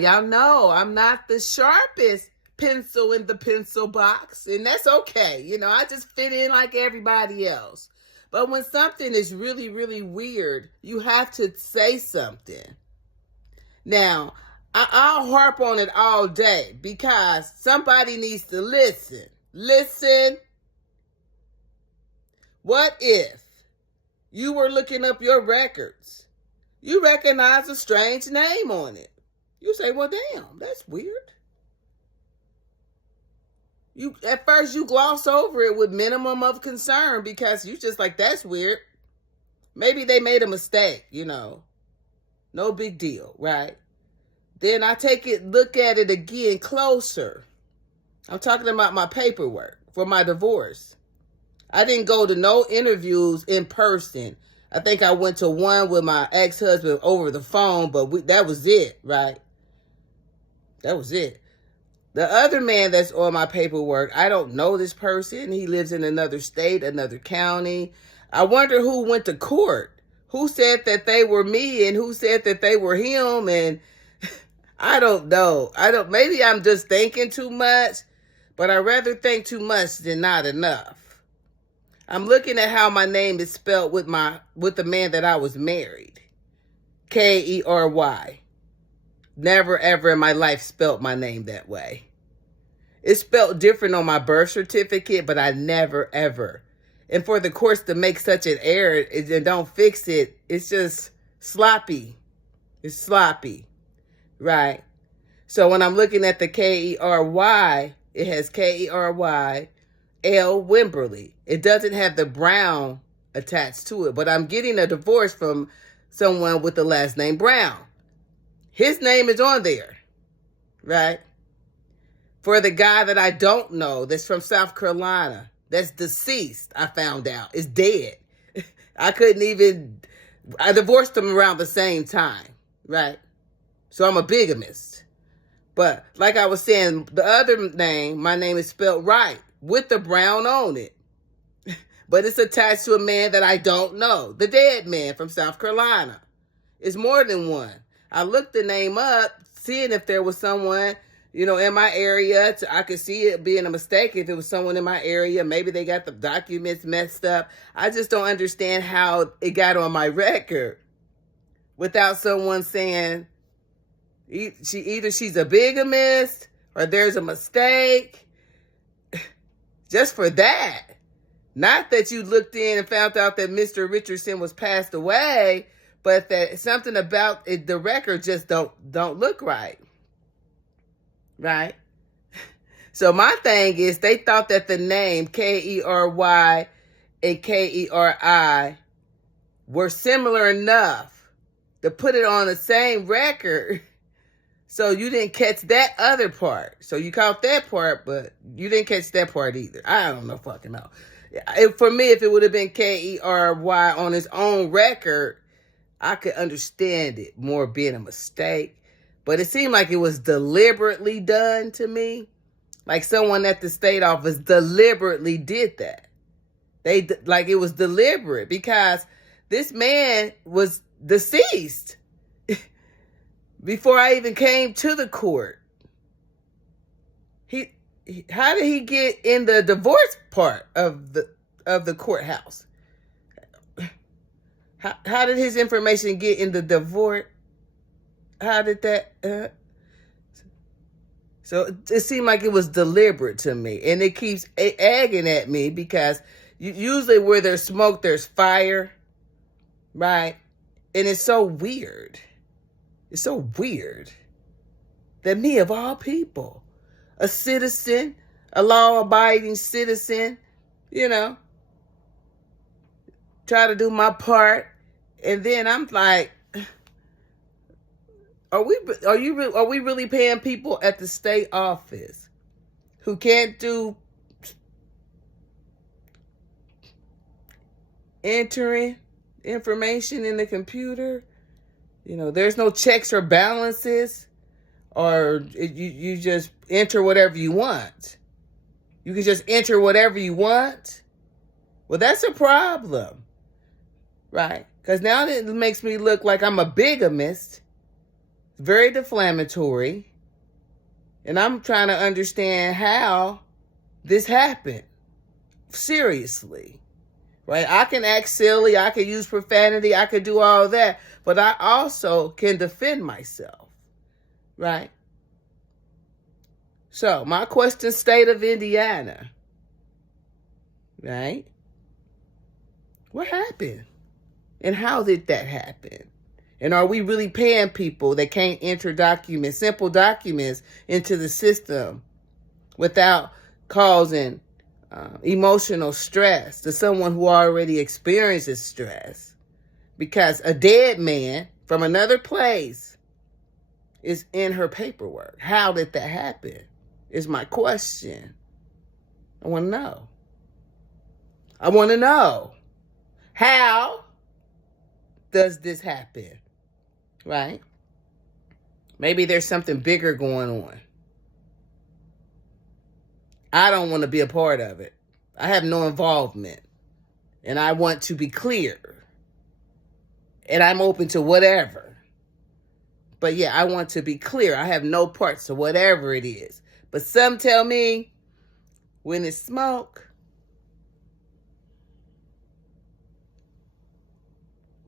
Y'all know I'm not the sharpest pencil in the pencil box, and that's okay. I just fit in like everybody else. But when something is really, really weird, you have to say something. Now, I'll harp on it all day because somebody needs to listen. Listen. What if you were looking up your records? You recognize a strange name on it. You say, well, damn, that's weird. At first you gloss over it with minimum of concern because you just like, that's weird. Maybe they made a mistake, No big deal, right? Then I look at it again closer. I'm talking about my paperwork for my divorce. I didn't go to no interviews in person. I think I went to one with my ex-husband over the phone, but that was it, right? That was it. The other man that's on my paperwork, I don't know this person. He lives in another state, another county. I wonder who went to court. Who said that they were me and who said that they were him? And I don't know. Maybe I'm just thinking too much, but I'd rather think too much than not enough. I'm looking at how my name is spelled with the man that I was married. Kery. Never ever in my life spelled my name that way. It's spelled different on my birth certificate, but I never ever. And for the courts to make such an error and don't fix it, it's just sloppy. It's sloppy, right? So when I'm looking at the Kery, it has Kery L. Wimberly. It doesn't have the Brown attached to it, but I'm getting a divorce from someone with the last name Brown. His name is on there, right? For the guy that I don't know, that's from South Carolina, that's deceased, I found out, is dead. I divorced him around the same time, right? So I'm a bigamist. But like I was saying, the other name, my name is spelled right, with the Brown on it. But it's attached to a man that I don't know, the dead man from South Carolina. It's more than one. I looked the name up, seeing if there was someone, in my area. I could see it being a mistake if it was someone in my area. Maybe they got the documents messed up. I just don't understand how it got on my record without someone saying she's a bigamist or there's a mistake. Just for that. Not that you looked in and found out that Mr. Richardson was passed away, but that something about it, the record just don't look right. Right? So my thing is they thought that the name Kery and Keri were similar enough to put it on the same record. So you didn't catch that other part. So you caught that part, but you didn't catch that part either. I don't know fucking know. For me, if it would have been Kery on his own record, I could understand it more being a mistake. But it seemed like it was deliberately done to me. Like someone at the state office deliberately did that. Like it was deliberate because this man was deceased before I even came to the court. How did he get in the divorce part of the courthouse? How did his information get in the divorce? How did that? So it seemed like it was deliberate to me, and it keeps egging at me because usually where there's smoke, there's fire, right? And it's so weird. It's so weird that me, of all people, a citizen, a law-abiding citizen, try to do my part, and then I'm like, are we really paying people at the state office who can't do entering information in the computer? There's no checks or balances, or you just enter whatever you want. You can just enter whatever you want. Well, that's a problem, right? Because now it makes me look like I'm a bigamist. very defamatory. And I'm trying to understand how this happened. Seriously. Right? I can act silly. I can use profanity. I can do all that. But I also can defend myself. Right? So, my question, state of Indiana. Right? What happened? And how did that happen? And are we really paying people that can't enter documents, simple documents, into the system without causing emotional stress to someone who already experiences stress? Because a dead man from another place is in her paperwork. How did that happen? Is my question. I want to know. I want to know. How does this happen? Right? Maybe there's something bigger going on. I don't want to be a part of it. I have no involvement. And I want to be clear. And I'm open to whatever. But yeah, I want to be clear. I have no parts to whatever it is. But some tell me when it's smoke,